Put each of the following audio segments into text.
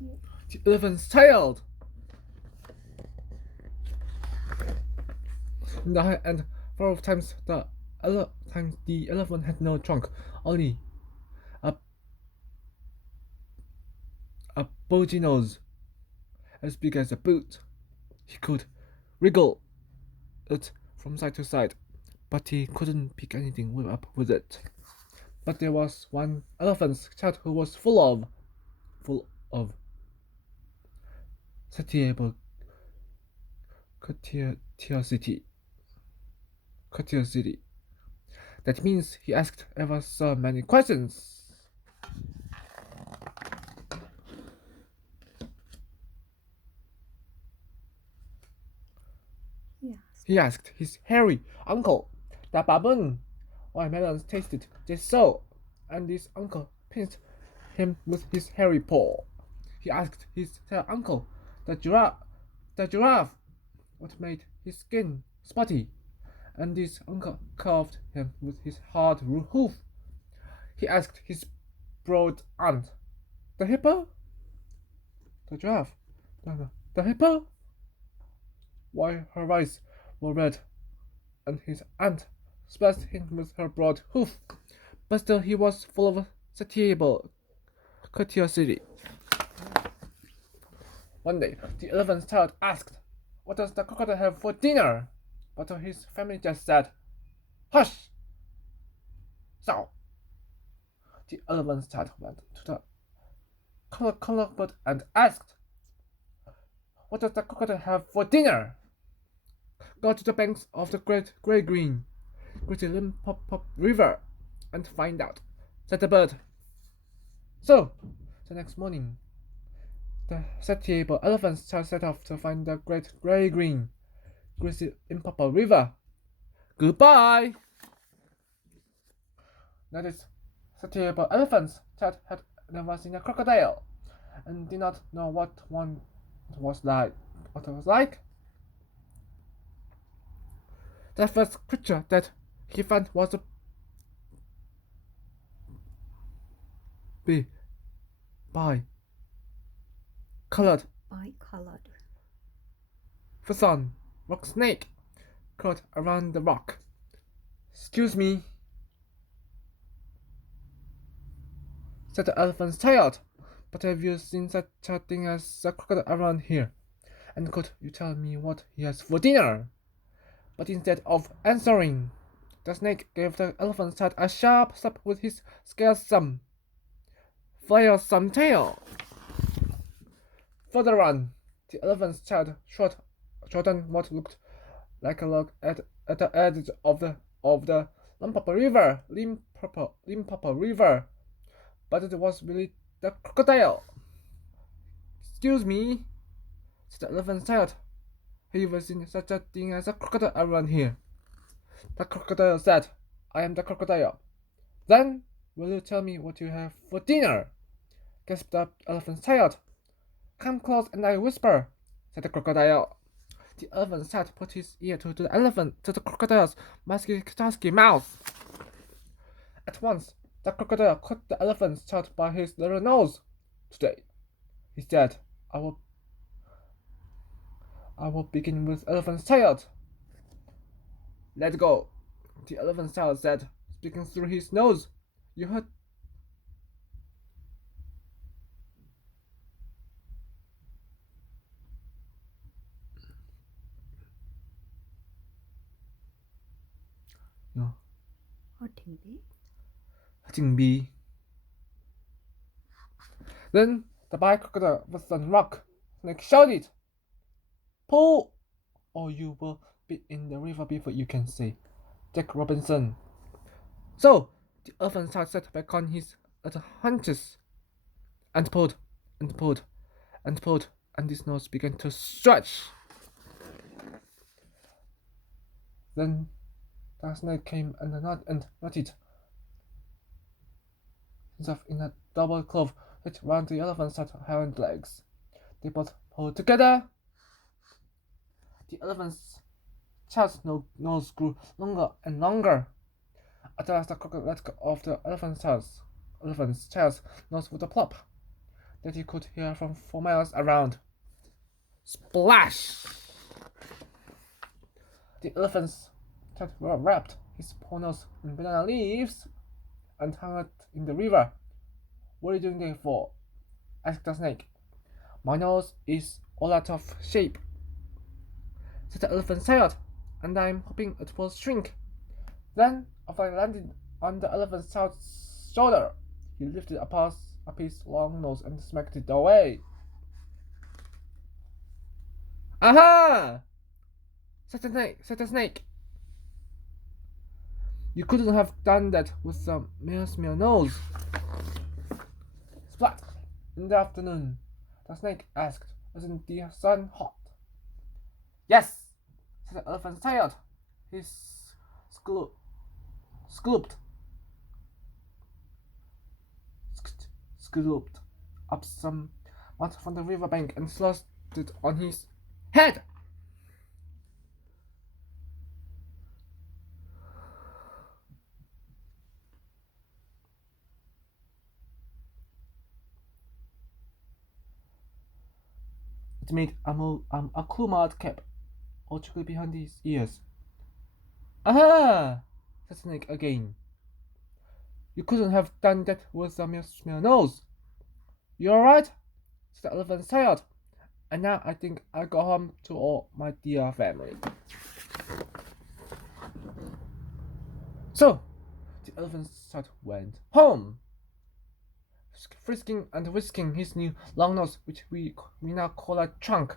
The elephant's child. And 4 times the elephant had no trunk, only a bulgy nose as big as a boot. He could wriggle it from side to side, but he couldn't pick anything up with it. But there was one elephant's child who was full of satiable curiosity. Curiosity. That means he asked ever so many questions. He asked his hairy uncle, the baboon, why melons tasted just so, and his uncle pinched him with his hairy paw. He asked his tail uncle, the giraffe, what made his skin spotty, and his uncle carved him with his hard hoof. He asked his broad aunt, the hippo, the giraffe, the hippo, why her eyes were red, and his aunt splashed him with her broad hoof, but still he was full of satiable curiosity. One day, the elephant's child asked, "What does the crocodile have for dinner?" But his family just said, "Hush!" So, the elephant's child went to the cupboard and asked, "What does the crocodile have for dinner?" Go to the banks of the great Green Limpopo River and find out, said the bird. So, the next morning, the satiable elephant's child set off to find the great Green Limpopo River. Goodbye! Now this satiable elephant's child had never seen a crocodile and did not know what one was like. The first creature that he found was a bi-colored fawn rock snake caught around the rock. "Excuse me," said the elephant's child, "but have you seen such a thing as a crocodile around here? And could you tell me what he has for dinner?" But instead of answering, the snake gave the elephant's child a sharp slap with his scaresome, flaresome tail. Further on, the elephant's child shot on what looked like a log at the edge of the Limpopo River, but it was really the crocodile. "Excuse me," said the elephant's child. "Have you ever seen such a thing as a crocodile around here?" The crocodile said, "I am the crocodile." "Then, will you tell me what you have for dinner?" gasped the elephant's child. "Come close and I whisper," said the crocodile. The elephant's child put his ear to the crocodile's musky mouth. At once, the crocodile caught the elephant's child by his little nose. "Today," he said, I will begin with elephant's child." "Let go," the elephant's child said, speaking through his nose. "You heard no. Hurting me. Then the big crocodile was on rock. Snake shouted, "Pull, or you will be in the river before you can see." Jack Robinson. So the elephant child sat back on his little haunches and pulled and pulled and pulled, and his nose began to stretch. Then the snake came and knotted himself in a double clove that round the elephant's hind legs. They both pulled together. The elephant's child's nose grew longer and longer. At last, the crocodile let go of the elephant's child's nose with a plop. that he could hear from 4 miles around. Splash! The elephants that were wrapped his poor in banana leaves and hung it in the river. What are you doing it for? Asked the snake. My nose is all out of shape, said the elephant child, and I'm hoping it will shrink. Then, after I landed on the elephant child's shoulder, he lifted up his long nose and smacked it away. Aha! Said the snake. You couldn't have done that with a mere small nose. Splat! In the afternoon, the snake asked, Isn't the sun hot? Yes, said the elephant's child. He scooped up some mud from the riverbank and slushed it on his head. It made a cool mud cap all chocolate behind his ears. Aha! Said the snake again. You couldn't have done that with a mere small nose. You alright? Said the elephant's child. And now I think I'll go home to all my dear family. So, the elephant's child went home, frisking and whisking his new long nose, which we now call a trunk.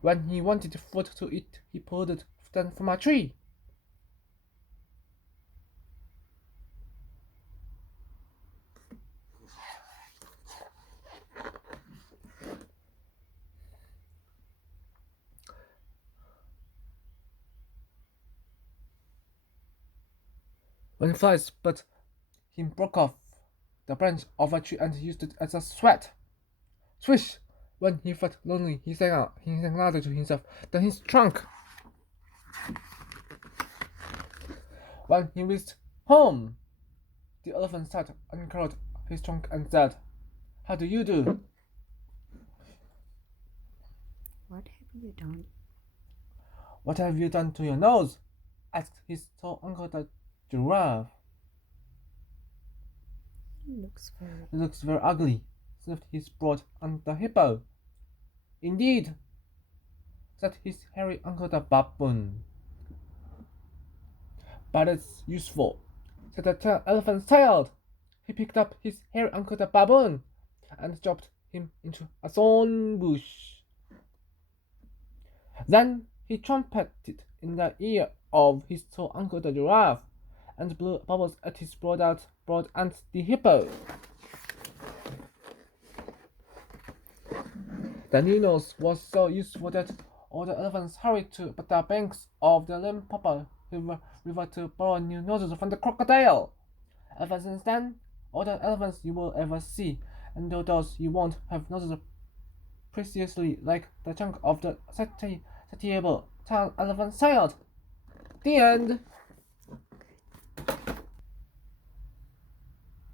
When he wanted food to eat, he pulled it from a tree. When flies but he broke off the branch of a tree and used it as a sweat. Swish! When he felt lonely, he sang louder to himself than his trunk. When he reached home, the elephant sat and curled his trunk and said, How do you do? What have you done? What have you done to your nose? Asked his tall uncle the giraffe. It looks very ugly, sniffed his broad and the hippo. Indeed, said his hairy uncle the baboon. But it's useful, said the elephant's child. He picked up his hairy uncle the baboon and dropped him into a thorn bush. Then he trumpeted in the ear of his tall uncle the giraffe and blew bubbles at his broad aunt the hippo. The new nose was so useful that all the elephants hurried to the banks of the Limpopo River to borrow new noses from the crocodile. Ever since then, all the elephants you will ever see, and those you won't, have noses precisely like the trunk of the satiable elephant child. The end.